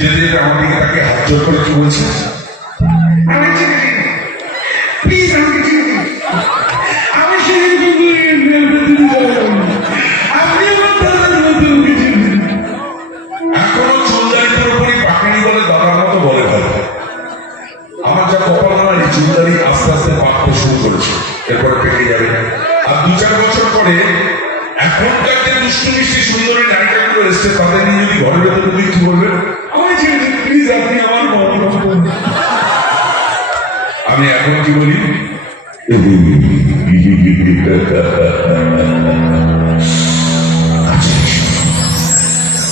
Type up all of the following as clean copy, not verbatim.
যেতে যেতে আমার দিকে তাকে হাত জোর করে কি বলছে, আমি ছেড়ে দিন, প্লিজ আমাকে ছেড়ে দিন। আমি সেদিন আপনি আমার দাদার মতো আমাকে ছেড়ে দিন। এখনো চুলদারির উপরই পাকড়ি বলে দাদার মতো বলে ফেলে। আমার যা কপাল না, এই চুলদারি আস্তে আস্তে পাকতে শুরু করেছে, এরপরে পেকে যাবে। আর 2-4 বছর পরে এখনকার যে দুষ্টু মিষ্টি সুন্দরী নায়িকাগুলো এসছে, তাদের নিয়ে যদি ঘরের ভেতরে তুই কি বলবেন, আমাকে ছেড়ে দিন প্লিজ, আপনি আমার বড়। আমি এখন কি বলি,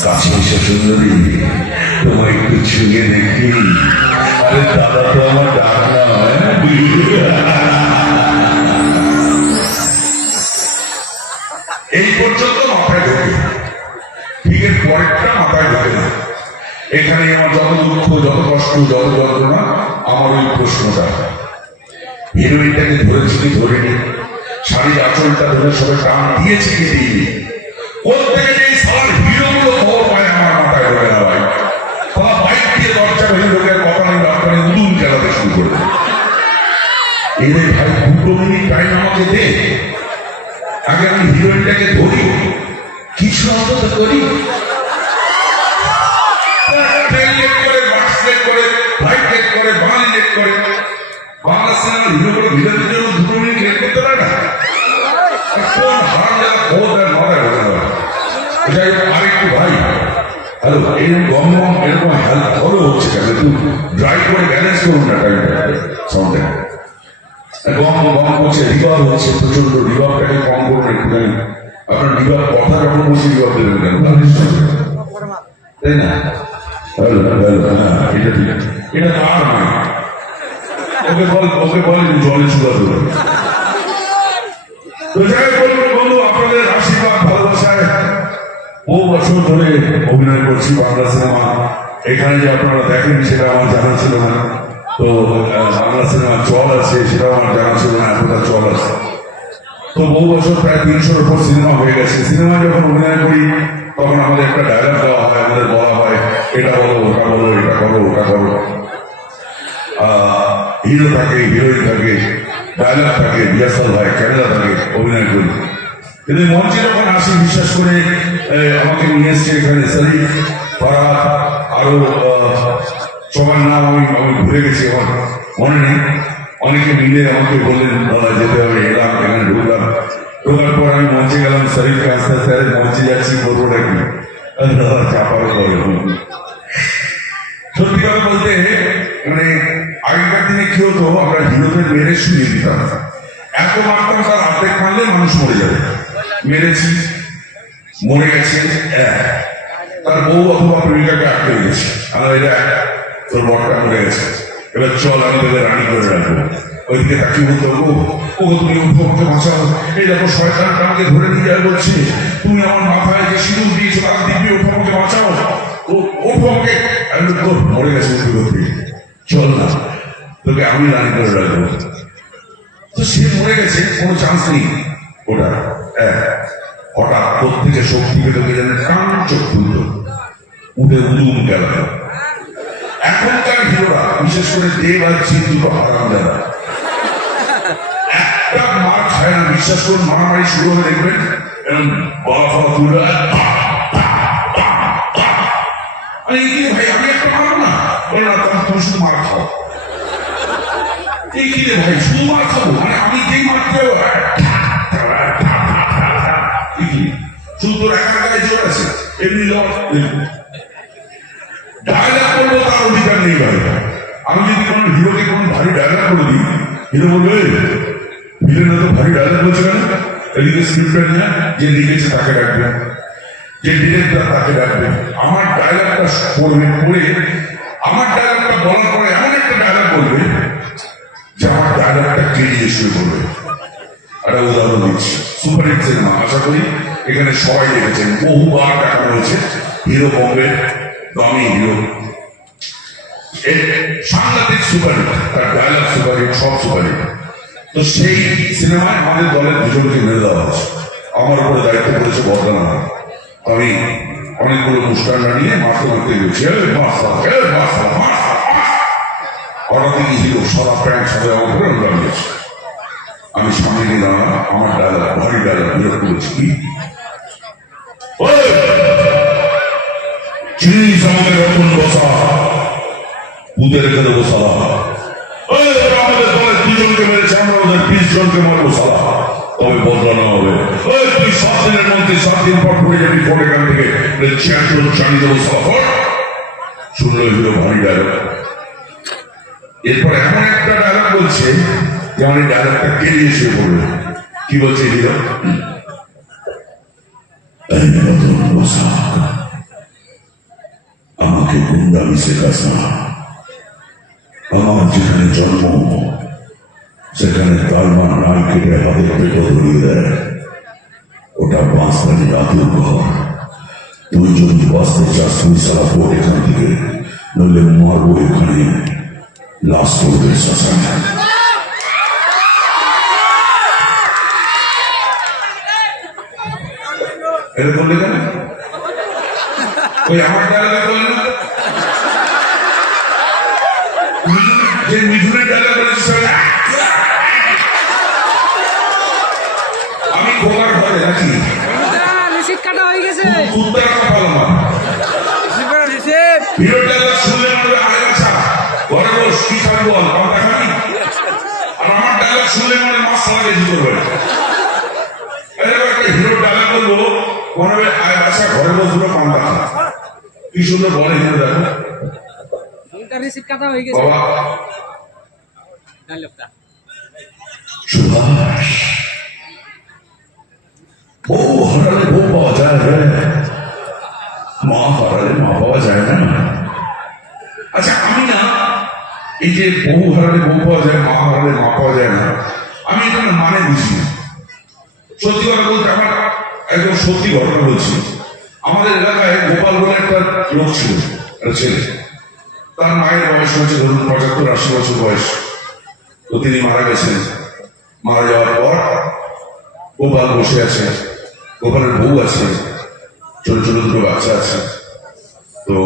কাছে এসে সুন্দরী, তোমায় একটু ছুঁয়ে দেখি। আরে দাদা তো আমার ডাক না হয়। এই পর্যন্ত মাথায় ঢোকে, ঠিক এর পরেরটা মাথায় ঢোকে না। এখানে আমার যত দুঃখ, যত কষ্ট, যত যন্ত্রণা, আমার ওই প্রশ্নটা, হিরোইনটাকে ধরেছি কি ধরেনি, শাড়ির আঁচলটা ধরে সবে টান দিয়েছে কি দিইনি, কোথেকে যে সার হিরোগুলো খবর পায় আমার মাথায় ঢোকে না ভাই। তারা বাইক দিয়ে দরজা ভেঙে ঢোকে, কথা নেই ডাক্তারে উদুম চালাতে শুরু করে দেয়। এরে ভাই 2 মিনিট টাইম আমাকে দে, আগে আমি হিরোইনটাকে ধরি, কিছু অন্তত করি। ট্রেন লেট করে, বাস লেট করে, ফ্লাইট লেট করে, বাঙালি লেট করে। বাংলা সিনেমার হিরোগুলো ভিলেনের জন্য 2 মিনিট লেট করতে পারে না। কোন হার যারা খবর দেয় মাথায় ঢোকে না। যাই হোক, আরেকটু ভাই, হ্যালো, এরকম গম গম এরকম হেল্প ভালো হচ্ছে কেন, একটু ড্রাইভ করে ব্যালেন্স করুন না টাইমটা, সাউন্ডে গম গম করছে, রিভাব হচ্ছে প্রচন্ড, রিভাবটাকে কম করুন একটুখানি। আপনার রিভাব কথা যখন বলছি রিভাব দেবেন কেন, তাই না? হ্যালো হ্যালো, হ্যাঁ এটা ঠিক, এটা তার নয়, ওকে বলেন জলে চুলা দেবেন। তো যাই বলবেন বন্ধু, আপনাদের আশীর্বাদ ভালোবাসায় বহু বছর ধরে অভিনয় করছি বাংলা সিনেমা। এখানে যে আপনারা দেখেন সেটা আমার জানা ছিল না। তো বাংলা সিনেমা চল আছে সেটা আমার জানা ছিল না, এতটা চল আছে। তো বহু বছর, প্রায় 300-এর উপর সিনেমা হয়ে গেছে। সিনেমা যখন অভিনয় করি তখন আমাদের একটা ডায়লগ দেওয়া হয়, আমাদের বলা হয় এটা বলো, ওটা বলো, এটা করো, ওটা করো। হিরো থাকে, হিরোইন থাকে, ডায়লগ থাকে, রিহার্সাল হয়, ক্যামেরা থাকে, অভিনয় করি। কিন্তু মঞ্চে যখন আসি, বিশ্বাস করে আমাকে নিয়ে এসছে এখানে শরীফ, ফারাদ, আরো সবার নাম আমি ভুলে গেছি, আমার মনে নেই। অনেকে মিলে আমাকে বললেন দাদা যেতে হবে, এলাম, এখানে ঢুকলাম। ঢোকার পর আমি মঞ্চে গেলাম, শরীফকে আস্তে আস্তে মঞ্চে যাচ্ছি, করবো নাকি দাদা চাপার করে। সত্যি কথা বলতে, মানে আগেকার দিনে কি হতো, আমরা হিরোদের মেরে শুনিয়ে দিতাম, এত মারতাম তার অর্ধেক মারলে মানুষ মরে যাবে। মেরেছি, মরে গেছে, তার বউ অথবা প্রেমিকাকে আটকে গেছে, আমরা এটা তোর বরটা মরে গেছে, এবার চল আমি তোকে রানি করে রাখবো। ওইদিকে তাকে বলতে ও তুমি উঠো, আমাকে বাঁচাও, এই দেখো শয়তানটা আমাকে ধরে নিয়ে যায় বলছে, তুমি আমার মাথায় যে সিঁদুর দিয়েছো তার দিব্যি, ওঠো আমাকে বাঁচাও, ওঠো আমাকে। আমি তোর মরে গেছে, উঠে করতে চল না, তোকে আমি রানি করে রাখবো। তো সে মরে গেছে, কোনো চান্স নেই ওটা। হঠাৎ প্রত্যেকে শক্তি পেতে যেন টান চোখ খুলল, উঠে উদুম গেল। এখনকার হিরোরা, বিশেষ করে দেব আর জিৎ, দুটো হারাম যারা, একটা মার খায় না। বিশ্বাস করুন, মারামারি শুরু হয়ে দেখবেন এরকম বলা ফলা তুলে, ভাই আমি একটা মারবো না, বলে না তুমি শুধু মার খাও। এই কি রে ভাই, শুধু মার খাবো, মানে আমি যেই মারতে শুধু তোর একা গায়ে জোর আছে, এমনি ডায়লগ করবো তার অধিকার নেই ভাই। আমি যদি কোনো হিরোকে কোনো ভারী ডায়লগ করে দিই, হিরো বলবে ভিলেন তো ভারী ডায়লগ বলছে কেন, এদিকে স্ক্রিপ্টটা নিয়ে যে লিখেছে তাকে ডাকবে, যে ডিরেক্টর তাকে ডাকবে। আমার ডায়লগটা পড়বে, পড়ে আমার ডায়লগটা বলার পরে এমন একটা ডায়লগ বলবে যে আমার ডায়লগটা কেড়িয়ে শুরু করবে। একটা উদাহরণ দিচ্ছি, সুপারহিট সিনেমা, আশা করি এখানে সবাই দেখেছেন, বহুবার দেখানো হয়েছে। হিরো বম্বের দামি হিরো, সাংঘাতিক সুপারহিট, তার ডায়লগ সুপারহিট, সব সুপারহিট। তো সেই সিনেমায় আমাদের দলের দুজনকে মেরে দেওয়া হচ্ছে, আমার উপরে দায়িত্ব করেছে বর্ধমান। আমি অনেকগুলো মুষ্টান্না নিয়ে মারতে মারতে গেছে হঠাৎ কি হিরো সাদা প্যান্ট সাদা করে দাঁড়িয়েছে। আমি সামনে গিয়ে দাঁড়ালাম, আমার ডায়লগ ভারী ডায়লগ বিরক্ত করেছি, কি চিনিস আমাদের রতন বসা বুধে রেখে দেবো সালা, আমাদের দলের 2 জনকে মেরেছে, আমরা ওদের 20 জনকে মারবো সালা, তবে বদলানো হবে। তুই 7 দিনের মধ্যে 7 দিন পর পড়ে যাবি ফোন এখান থেকে, চ্যাম্পিয়ন জানিয়ে দেবো সালা ফট। শুনলো হিরো ভারী ডায়লগ। এরপর এমন একটা ডায়লগ বলছে যে আমার এই ডায়লগটা কেড়ে এসে পড়বে। কি বলছে হিরো? আমাকে গুন্ডামি শেখাস না, আমার যেখানে জন্ম সেখানে তালমান নাই কেটে হাতের পেটে ধরিয়ে দেয়, ওটা বাঁশবাড়ি রাতের ঘর। তুই যদি বাঁচতে চাস তুই সারা পড় এখান থেকে, নইলে মারবো এখানে, লাশ করবে শ্মশানে। এটা বললে কেন? ওই আমার ডায়লগে বললেন যে মিঠুনের ডায়লগ বলেছে, আমি খোকার ঘরে নাকি রিসিট কাটা হয়ে গেছে, কুত্তার কথা বলো না। হিরো ডায়লগ শুনলে মনে আগে বাছা ঘরে বস, কি খাবি বল, পান্তা খাবি? আর আমার ডায়লগ শুনলে মনে মাছ লাগে কি করবে? একটা হিরো ডায়লগ বলবো মনে হবে আয় বাছা ঘরে বস, দুটো পান্তা খা। কি সুন্দর বলে হিরো ডায়লগ। রিসিট কাটা হয়ে গেছে বাবা ডায়লগটা। সুভাষ বউ হারালে বউ পাওয়া যায়, মা হারালে মা পাওয়া যায় না। আচ্ছা আমি না এই যে বউ হারালে বউ পাওয়া যায়, মা হারালে মা পাওয়া যায় না, আমি এটা মানে বুঝি না। সত্যি কথা বলতে আমার একদম সত্যি ঘটনা বলছি। আমাদের এলাকায় গোপাল বলে একটা লোক ছিল, একটা ছেলে, তার মায়ের বয়স হয়েছে ধরুন 75-80 বছর বয়স। তো তিনি মারা গেছেন। মারা যাওয়ার পর গোপাল বসে আছে, গোপালের বউ আছে, ছোট ছোট 2 বাচ্চা আছে। তো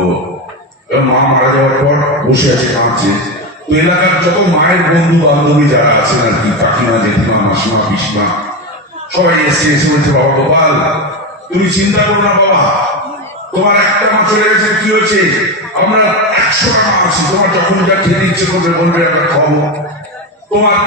মা মারা যাওয়ার পর বসে আছে, কাঁদছে। তো এলাকার যত মায়ের বন্ধু বান্ধবী যারা আছেন আর কি, কাকিমা, জেঠিমা, মাসিমা, পিসিমা, সবাই এসে বলছে, বাবা গোপাল তুমি চিন্তা করো না বাবা, তোমার একটা মা চলে গেছে, কি হয়েছে, আমরা 100টা মা আছি, তোমার যখন যা খেতে ইচ্ছে করবে বলবে, একটা খাবো তোমার।